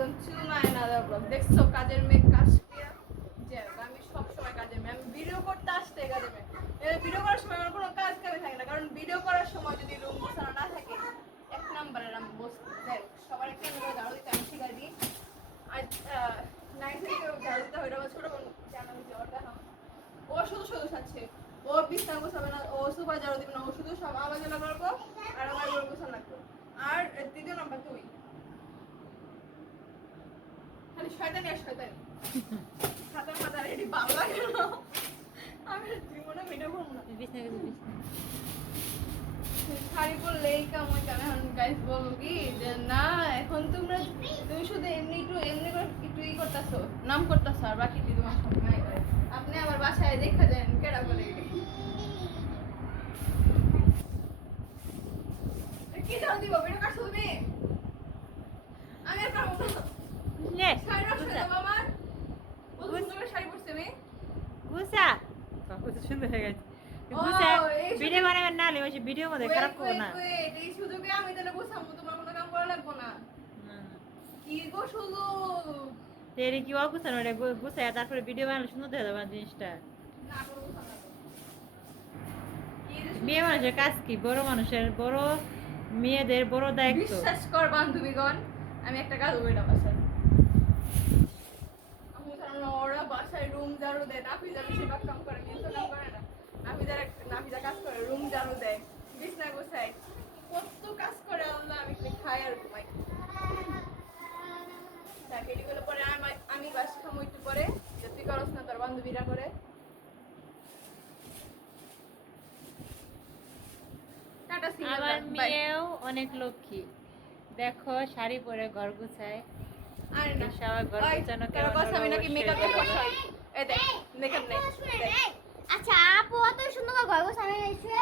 Welcome to my another blog. দেখছো কাজের মেয়ে কাশপিয়া যে আমি সব সময় কাজের মেয়ে, আমি ভিডিও করতে আসতে কাজের মেয়ে। ভিডিও করার সময় আমার কোনো কাজ কামে থাকে না, কারণ ভিডিও করার সময় যদি রুম গোছানো না থাকে এক নম্বরের আমি বসতে সবার একটা করে ঝাড়ু দিতে আমি শিখাই দিই। আজ নাইন থেকে ঝাড়ু দিতে হয়, ছোট বোন জানা হয়েছে ওর দেখা ও শুধু শুধু খাচ্ছে, ও বিছানা গোছাবে না, ও সুপার ঝাড়ু দিবে না, ও শুধু সব আলোচনা করবো আর আমার গোছানো লাগবে। আর তৃতীয় নাম্বার তুই খালি শয়তানি আর শয়তানি। খাতার মাথা রেডি ভালো লাগে না, আমি জীবনে ভিডিও করবো না। শাড়ি পরলেই কেমন কেন এখন গাইস বলবো কি যে না এখন তুমি শুধু এমনি করে একটু ই করতেছো, নাম করতেছো আর বাকি কি তোমার সব নাই করে। আপনি আমার বাসায় দেখা দেন কেডা করে কি দাও দিব ভিডিও কাটছো তুমি, আমি আর পারবো না। শাড়ি নষ্ট করে দেবো আমার, কত সুন্দর করে শাড়ি পরছে মেয়ে। গুসা কত সুন্দর হয়ে গেছে। গুসা ভিডিও বানাবেন না, আমি ভিডিও মধ্যে খারাপ করব না। এই সুযোগে আমি তাহলে গোছাবো, তোমার কোনো কাম করা লাগবে না। কি গো শুধু তেরি কি অগুছানো রে, গুছায় তারপরে ভিডিও বানালে সুন্দর দেখা যাবে জিনিসটা। না করবো না। মেয়ে মানুষের কাজ কি, বড় মানুষের বড় মেয়েদের বড় দায়িত্ব। বিশ্বাস কর বান্ধবীগণ, আমি একটা কাজ করি না বাসায়। ওরা বাসায় রুম ঝাড়ু দেয়, নাফিজা বেশিরভাগ কাম করে, কিন্তু কাম করে না। নাফিজা কাজ করে, রুম ঝাড়ু দেয়, বিছনা গোছায়, কত কাজ করে আল্লাহ। আমি খাই আর ঘুমাই। এগুলো পরে আমি বাস খামো একটু পরে, যে তুই করস না তোর বান্ধবীরা করে। আমার মেয়েও অনেক লক্ষ্মী, দেখো শাড়ি পরে ঘর গুছায়। আরে না সবাই ঘর গুছানো কেমন কথা আমি নাকি মেকআপের ফসাই। এই দেখ মেকআপ নেই। আচ্ছা আপু অত সুন্দর ঘর গোছানো হয়েছে।